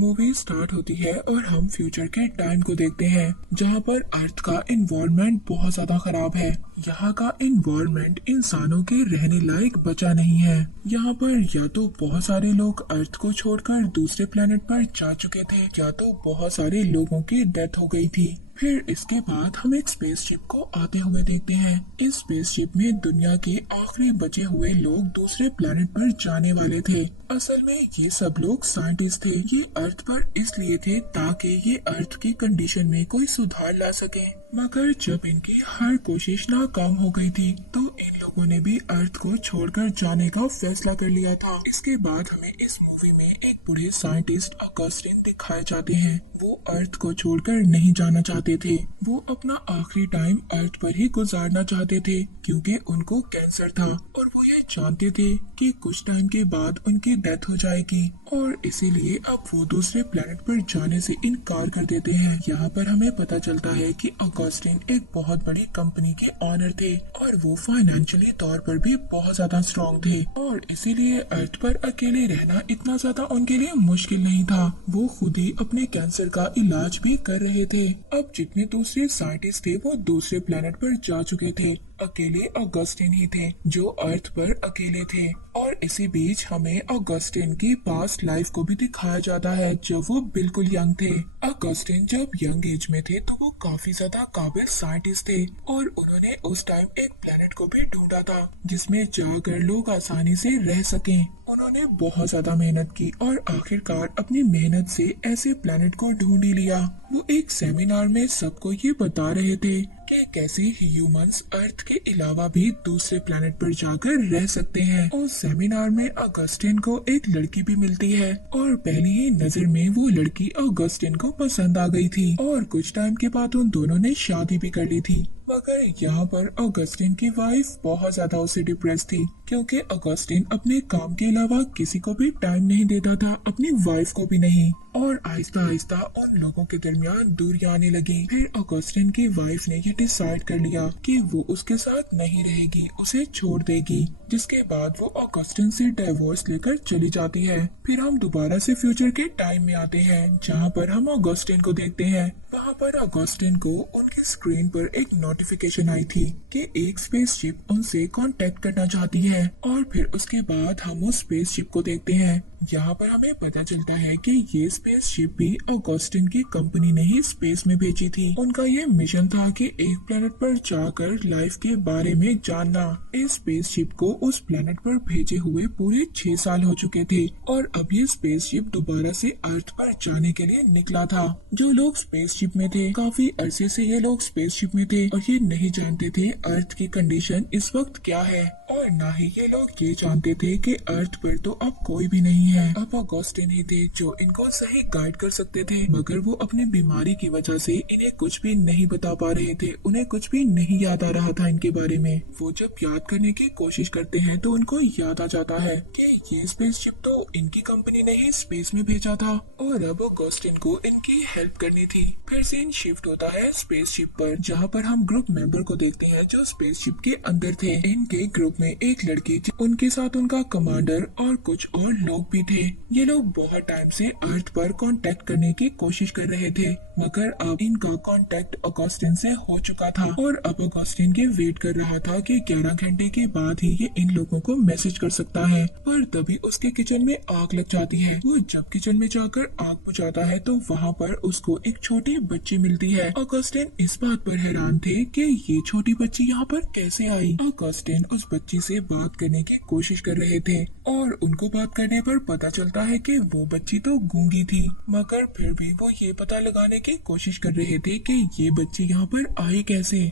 Movie start होती है और हम फ्यूचर के टाइम को देखते हैं जहाँ पर अर्थ का एनवायरनमेंट बहुत ज्यादा खराब है। यहाँ का एनवायरनमेंट इंसानों के रहने लायक बचा नहीं है। यहाँ पर या तो बहुत सारे लोग अर्थ को छोड़कर दूसरे प्लेनेट पर जा चुके थे या तो बहुत सारे लोगों की डेथ हो गई थी। फिर इसके बाद हम एक स्पेसशिप को आते हुए देखते हैं। इस स्पेसशिप में दुनिया के आखिरी बचे हुए लोग दूसरे प्लेनेट पर जाने वाले थे। असल में ये सब लोग साइंटिस्ट थे। ये अर्थ पर इसलिए थे ताकि ये अर्थ की कंडीशन में कोई सुधार ला सके। मगर जब इनकी हर कोशिश नाकाम हो गई थी तो इन लोगों ने भी अर्थ को छोड़कर जाने का फैसला कर लिया था। इसके बाद हमें इस मूवी में एक बूढ़े साइंटिस्ट ऑगस्टिन दिखाए जाते हैं। वो अर्थ को छोड़कर नहीं जाना चाहते थे। वो अपना आखिरी टाइम अर्थ पर ही गुजारना चाहते थे क्योंकि उनको कैंसर था और वो ये जानते थे कि कुछ टाइम के बाद उनकी डेथ हो जाएगी और इसीलिए अब वो दूसरे प्लेनेट पर जाने से इनकार कर देते हैं। यहाँ पर हमें पता चलता है कि ऑगस्टिन एक बहुत बड़ी कंपनी के ऑनर थे और वो फाइनेंशियली तौर पर भी बहुत ज्यादा स्ट्रॉन्ग थे और इसीलिए अर्थ पर अकेले रहना इतना ज्यादा उनके लिए मुश्किल नहीं था। वो खुद ही अपने कैंसर का इलाज भी कर रहे थे। अब जितने दूसरे साइंटिस्ट थे वो दूसरे प्लेनेट पर जा चुके थे। अकेले ऑगस्टिन ही थे जो अर्थ पर अकेले थे और इसी बीच हमें ऑगस्टिन की पास्ट लाइफ को भी दिखाया जाता है जब वो बिल्कुल यंग थे। ऑगस्टिन जब यंग एज में थे तो वो काफी ज्यादा काबिल साइंटिस्ट थे और उन्होंने उस टाइम एक प्लेनेट को भी ढूंढा था जिसमें जाकर लोग आसानी से रह सकें। उन्होंने बहुत ज्यादा मेहनत की और आखिरकार अपनी मेहनत से ऐसे प्लेनेट को ढूंढ ही लिया। वो एक सेमिनार में सबको ये बता रहे थे कि कैसे ह्यूमंस अर्थ के अलावा भी दूसरे प्लेनेट पर जाकर रह सकते हैं। और सेमिनार में ऑगस्टिन को एक लड़की भी मिलती है और पहली ही नजर में वो लड़की ऑगस्टिन को पसंद आ गई थी और कुछ टाइम के बाद उन दोनों ने शादी भी कर ली थी। मगर यहाँ पर ऑगस्टिन की वाइफ बहुत ज्यादा उससे डिप्रेस थी क्योंकि ऑगस्टिन अपने काम के अलावा किसी को भी टाइम नहीं देता था, अपनी वाइफ को भी नहीं। और आहिस्ता आहिस्ता उन लोगों के दरमियान दूरियां आने लगी। फिर ऑगस्टिन की वाइफ ने ये डिसाइड कर लिया कि वो उसके साथ नहीं रहेगी, उसे छोड़ देगी, जिसके बाद वो ऑगस्टिन से डिवोर्स लेकर चली जाती है। फिर हम दोबारा से फ्यूचर के टाइम में आते हैं जहाँ पर हम ऑगस्टिन को देखते हैं। वहाँ पर ऑगस्टिन को उनकी स्क्रीन पर एक नोटिफिकेशन आई थी कि एक स्पेसशिप उनसे कांटेक्ट करना चाहती है और फिर उसके बाद हम उस स्पेसशिप को देखते हैं। यहाँ पर हमें पता चलता है कि ये स्पेसशिप भी ऑगस्टिन की कंपनी ने ही स्पेस में भेजी थी। उनका ये मिशन था कि एक प्लेनेट पर जाकर लाइफ के बारे में जानना। इस स्पेसशिप को उस प्लेनेट पर भेजे हुए पूरे 6 साल हो चुके थे और अब ये स्पेसशिप दोबारा से अर्थ पर जाने के लिए निकला था। जो लोग स्पेसशिप में थे, काफी अरसे से ये लोग स्पेसशिप में थे और ये नहीं जानते थे अर्थ की कंडीशन इस वक्त क्या है और न ही ये लोग ये जानते थे कि अर्थ पर तो अब कोई भी नहीं है। अब ऑगस्टिन ही थे जो इनको सही गाइड कर सकते थे, मगर वो अपनी बीमारी की वजह से इन्हें कुछ भी नहीं बता पा रहे थे। उन्हें कुछ भी नहीं याद आ रहा था इनके बारे में। वो जब याद करने की कोशिश करते हैं तो उनको याद आ जाता है कि ये स्पेसशिप तो इनकी कंपनी ने ही स्पेस में भेजा था और अब ऑगस्टिन को इनकी हेल्प करनी थी। फिर सीन शिफ्ट होता है स्पेसशिप पर जहाँ पर हम ग्रुप मेंबर को देखते हैं जो स्पेसशिप के अंदर थे। इनके ग्रुप में एक लड़की, उनके साथ उनका कमांडर और कुछ और लोग भी थे। ये लोग बहुत टाइम से अर्थ पर कांटेक्ट करने की कोशिश कर रहे थे, मगर अब इनका कांटेक्ट ऑगस्टिन से हो चुका था और अब ऑगस्टिन के वेट कर रहा था कि 11 घंटे के बाद ही ये इन लोगों को मैसेज कर सकता है। पर तभी उसके किचन में आग लग जाती है। वो जब किचन में जाकर आग बुझाता है तो वहाँ पर उसको एक छोटी बच्ची मिलती है। ऑगस्टिन इस बात पर हैरान थे कि ये छोटी बच्ची यहाँ पर कैसे आई। ऑगस्टिन उस बच्ची से बात करने की कोशिश कर रहे थे और उनको बात करने पर पता चलता है कि वो बच्ची तो गूंगी थी, मगर फिर भी वो ये पता लगाने की कोशिश कर रहे थे कि ये बच्ची यहाँ पर आई कैसे।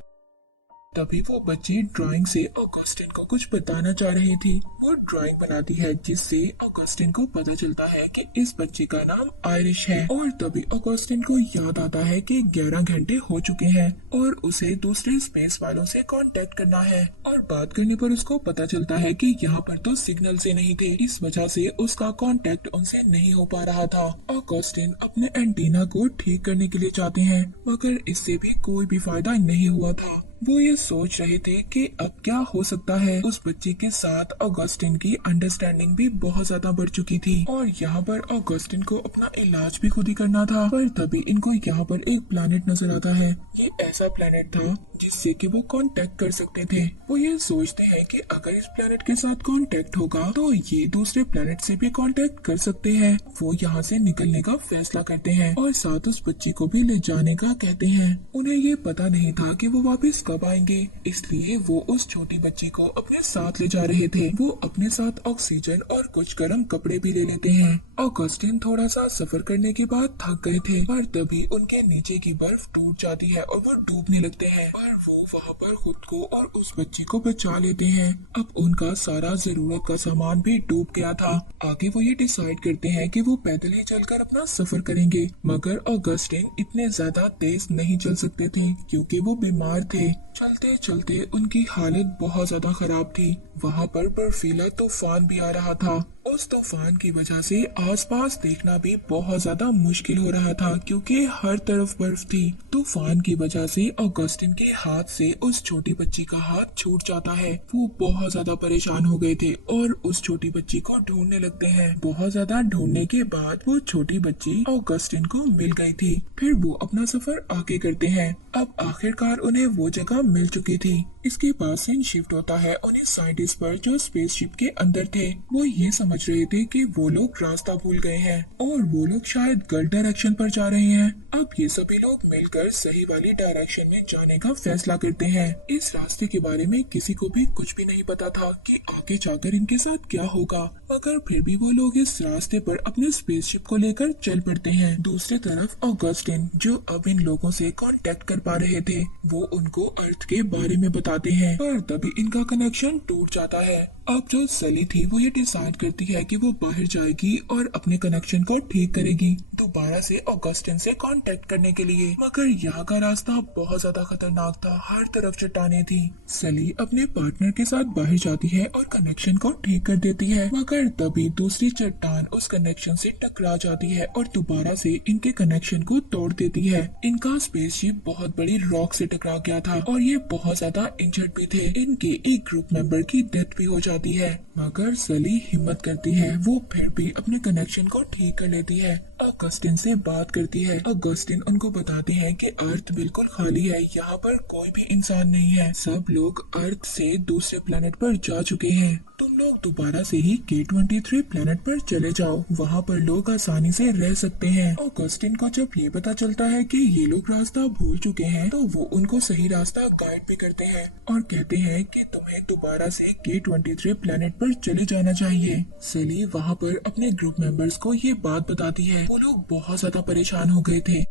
तभी वो बच्ची ड्राइंग से ऑगस्टिन को कुछ बताना चाह रही थी। वो ड्राइंग बनाती है जिससे ऑगस्टिन को पता चलता है कि इस बच्चे का नाम आयरिश है और तभी ऑगस्टिन को याद आता है कि 11 घंटे हो चुके हैं और उसे दूसरे स्पेस वालों से कांटेक्ट करना है। और बात करने पर उसको पता चलता है कि यहाँ पर तो सिग्नल से नहीं थे, इस वजह से उसका कांटेक्ट उनसे नहीं हो पा रहा था। ऑगस्टिन अपने एंटीना को ठीक करने के लिए चाहते हैं, मगर इससे भी कोई भी फायदा नहीं हुआ था। वो ये सोच रहे थे कि अब क्या हो सकता है। उस बच्चे के साथ ऑगस्टिन की अंडरस्टैंडिंग भी बहुत ज्यादा बढ़ चुकी थी और यहाँ पर ऑगस्टिन को अपना इलाज भी खुद ही करना था। पर तभी इनको यहाँ पर एक प्लैनेट नजर आता है। ये ऐसा प्लैनेट था जिससे कि वो कांटेक्ट कर सकते थे। वो ये सोचते हैं कि अगर इस प्लैनेट के साथ कांटेक्ट होगा तो ये दूसरे प्लैनेट से भी कांटेक्ट कर सकते हैं। वो यहाँ से निकलने का फैसला करते हैं और साथ उस बच्ची को भी ले जाने का कहते हैं। उन्हें ये पता नहीं था कि वो वापस कब आएंगे, इसलिए वो उस छोटी बच्ची को अपने साथ ले जा रहे थे। वो अपने साथ ऑक्सीजन और कुछ गर्म कपड़े भी ले लेते हैं। ऑगस्टिन थोड़ा सा सफर करने के बाद थक गए थे, पर तभी उनके नीचे की बर्फ टूट जाती है और वो डूबने लगते हैं। पर वो वहाँ पर खुद को और उस बच्ची को बचा लेते हैं। अब उनका सारा जरूरत का सामान भी डूब गया था। आगे वो ये डिसाइड करते हैं कि वो पैदल ही चलकर अपना सफर करेंगे, मगर ऑगस्टिन इतने ज्यादा तेज नहीं चल सकते थे क्योंकि वो बीमार थे। चलते चलते उनकी हालत बहुत ज्यादा खराब थी। वहाँ पर बर्फीला तूफान भी आ रहा था। उस तूफान की वजह से आसपास देखना भी बहुत ज्यादा मुश्किल हो रहा था क्योंकि हर तरफ बर्फ थी। तूफान की वजह से ऑगस्टिन के हाथ से उस छोटी बच्ची का हाथ छूट जाता है। वो बहुत ज्यादा परेशान हो गए थे और उस छोटी बच्ची को ढूंढने लगते हैं। बहुत ज्यादा ढूंढने के बाद वो छोटी बच्ची ऑगस्टिन को मिल गई थी। फिर वो अपना सफर आगे करते हैं। अब आखिरकार उन्हें वो जगह मिल चुकी थी। इसके बाद सीन शिफ्ट होता है उन्हें साइंटिस्ट पर जो स्पेसशिप के अंदर थे। वो ये समझ रहे थे कि वो लोग रास्ता भूल गए हैं और वो लोग शायद गलत डायरेक्शन पर जा रहे हैं। अब ये सभी लोग मिलकर सही वाली डायरेक्शन में जाने का फैसला करते हैं। इस रास्ते के बारे में किसी को भी कुछ भी नहीं पता था कि आगे जाकर इनके साथ क्या होगा, मगर फिर भी वो लोग इस रास्ते पर अपने स्पेसशिप को लेकर चल पड़ते हैं। दूसरी तरफ ऑगस्टिन, जो अब इन लोगों से कांटेक्ट कर पा रहे थे, वो उनको अर्थ के बारे में बताते हैं, पर तभी इनका कनेक्शन टूट जाता है। अब जो सली थी वो ये डिसाइड करती है कि वो बाहर जाएगी और अपने कनेक्शन को ठीक करेगी दोबारा से ऑगस्टिन से कांटेक्ट करने के लिए। मगर यहाँ का रास्ता बहुत ज्यादा खतरनाक था, हर तरफ चट्टानें थी। सली अपने पार्टनर के साथ बाहर जाती है और कनेक्शन को ठीक कर देती है, मगर तभी दूसरी चट्टान उस कनेक्शन से टकरा जाती है और दोबारा से इनके कनेक्शन को तोड़ देती है। इनका स्पेसशिप बहुत बड़ी रॉक से टकरा गया था और ये बहुत ज्यादा इंजर्ड भी थे। इनके एक ग्रुप मेंबर की डेथ भी हो जाती है, मगर सली हिम्मत करती है। वो फिर भी अपने कनेक्शन को ठीक कर लेती है। ऑगस्टिन से बात करती है। ऑगस्टिन उनको बताती है कि अर्थ बिल्कुल खाली है, यहाँ पर कोई भी इंसान नहीं है। सब लोग अर्थ से दूसरे प्लेनेट पर जा चुके हैं। तुम लोग दोबारा से ही K-23 प्लेनेट पर चले जाओ, वहाँ पर लोग आसानी से रह सकते हैं। ऑगस्टिन को जब ये पता चलता है कि ये लोग रास्ता भूल चुके हैं, तो वो उनको सही रास्ता गाइड भी करते हैं और कहते हैं कि तुम्हें दोबारा से K-23 प्लेनेट पर चले जाना चाहिए। सली वहाँ पर अपने ग्रुप मेंबर्स को ये बात बताती है। वो लोग बहुत ज्यादा परेशान हो गए थे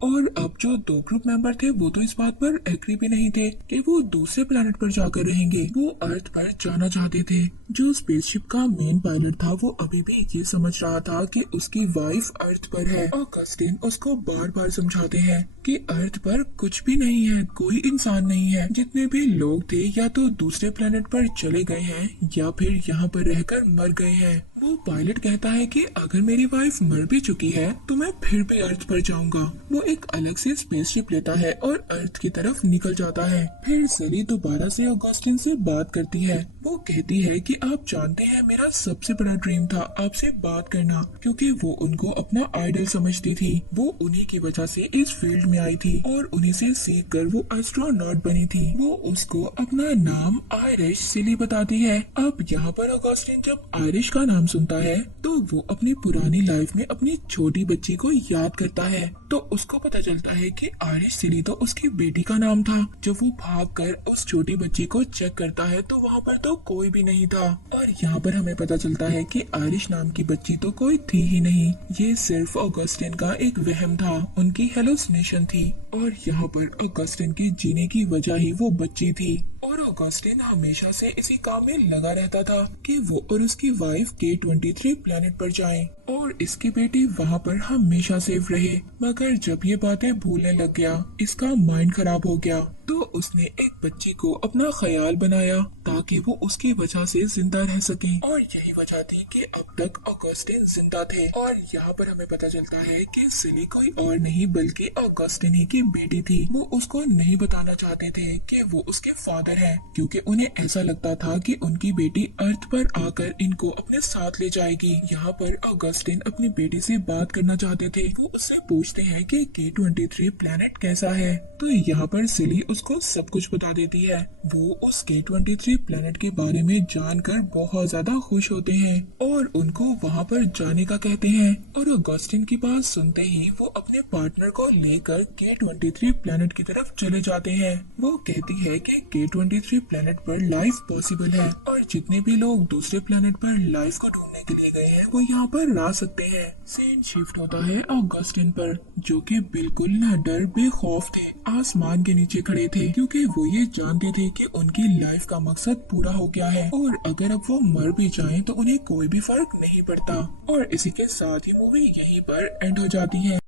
और अब जो दो ग्रुप मेंबर थे वो तो इस बात पर एग्री भी नहीं थे कि वो दूसरे प्लेनेट पर जाकर रहेंगे। वो अर्थ पर जाना चाहते थे। जो स्पेसशिप का मेन पायलट था वो अभी भी ये समझ रहा था कि उसकी वाइफ अर्थ पर है। ऑगस्टिन उसको बार बार समझाते हैं कि अर्थ पर कुछ भी नहीं है, कोई इंसान नहीं है। जितने भी लोग थे या तो दूसरे प्लेनेट पर चले गए हैं या फिर यहाँ पर रहकर मर गए हैं। वो पायलट कहता है कि अगर मेरी वाइफ मर भी चुकी है तो मैं फिर भी अर्थ पर जाऊंगा। वो एक अलग से स्पेसशिप लेता है और अर्थ की तरफ निकल जाता है। फिर सली दोबारा से ऑगस्टिन से बात करती है। वो कहती है कि आप जानते हैं मेरा सबसे बड़ा ड्रीम था आपसे बात करना, क्योंकि वो उनको अपना आइडल समझती थी। वो उन्हीं की वजह से इस फील्ड में आई थी और उन्हीं से सीख कर वो एस्ट्रोनॉट बनी थी। वो उसको अपना नाम आयरिश सिली बताती है। अब यहाँ पर ऑगस्टिन जब आयरिश का नाम सुनता है तो वो अपनी पुरानी लाइफ में अपनी छोटी बच्ची को याद करता है। तो उसको पता चलता है कि आयरिश सिली तो उसकी बेटी का नाम था। जब वो भागकर उस छोटी बच्ची को चेक करता है तो वहाँ पर तो कोई भी नहीं था और यहाँ पर हमें पता चलता है कि आयरिश नाम की बच्ची तो कोई थी ही नहीं। ये सिर्फ ऑगस्टिन का एक वहम था, उनकी हेलुसिनेशन थी और यहाँ पर ऑगस्टिन के जीने की वजह ही वो बच्ची थी। और ऑगस्टिन हमेशा से इसी काम में लगा रहता था कि वो और उसकी वाइफ K-23 प्लेनेट पर जाएं और इसकी बेटी वहाँ पर हमेशा सेफ रहे। मगर जब ये बातें भूलने लग गया, इसका माइंड खराब हो गया, तो उसने एक बच्ची को अपना ख्याल बनाया ताकि वो उसकी वजह से जिंदा रह सके, और यही वजह थी कि अब तक ऑगस्टिन जिंदा थे। और यहाँ पर हमें पता चलता है कि सिली कोई और नहीं बल्कि ऑगस्टिन ही की बेटी थी। वो उसको नहीं बताना चाहते थे कि वो उसके फादर हैं, क्योंकि उन्हें ऐसा लगता था कि उनकी बेटी अर्थ पर आकर इनको अपने साथ ले जाएगी। यहाँ पर ऑगस्टिन अपनी बेटी से बात करना चाहते थे। वो उससे पूछते हैं कि K23 प्लेनेट कैसा है, तो यहाँ पर सिली उसको सब कुछ बता देती है। वो उस K23 प्लेनेट के बारे में जानकर बहुत ज्यादा खुश होते हैं और उनको वहाँ पर जाने का कहते हैं। और ऑगस्टिन की बात सुनते ही वो अपने पार्टनर को लेकर K23 प्लेनेट की तरफ चले जाते हैं। वो कहती है कि K23 प्लेनेट पर लाइफ पॉसिबल है और जितने भी लोग दूसरे प्लेनेट पर लाइफ को ढूंढने के लिए गए हैं वो यहाँ पर ला सकते हैं। सीन शिफ्ट होता है ऑगस्टिन पर, जो कि बिल्कुल ना डर बेखौफ थे, आसमान के नीचे खड़े थे, क्योंकि वो ये जानते थे कि उनकी लाइफ का मकसद पूरा हो गया है और अगर अब वो मर भी जाएं तो उन्हें कोई भी फर्क नहीं पड़ता। और इसी के साथ ही मूवी यहीं पर एंड हो जाती है।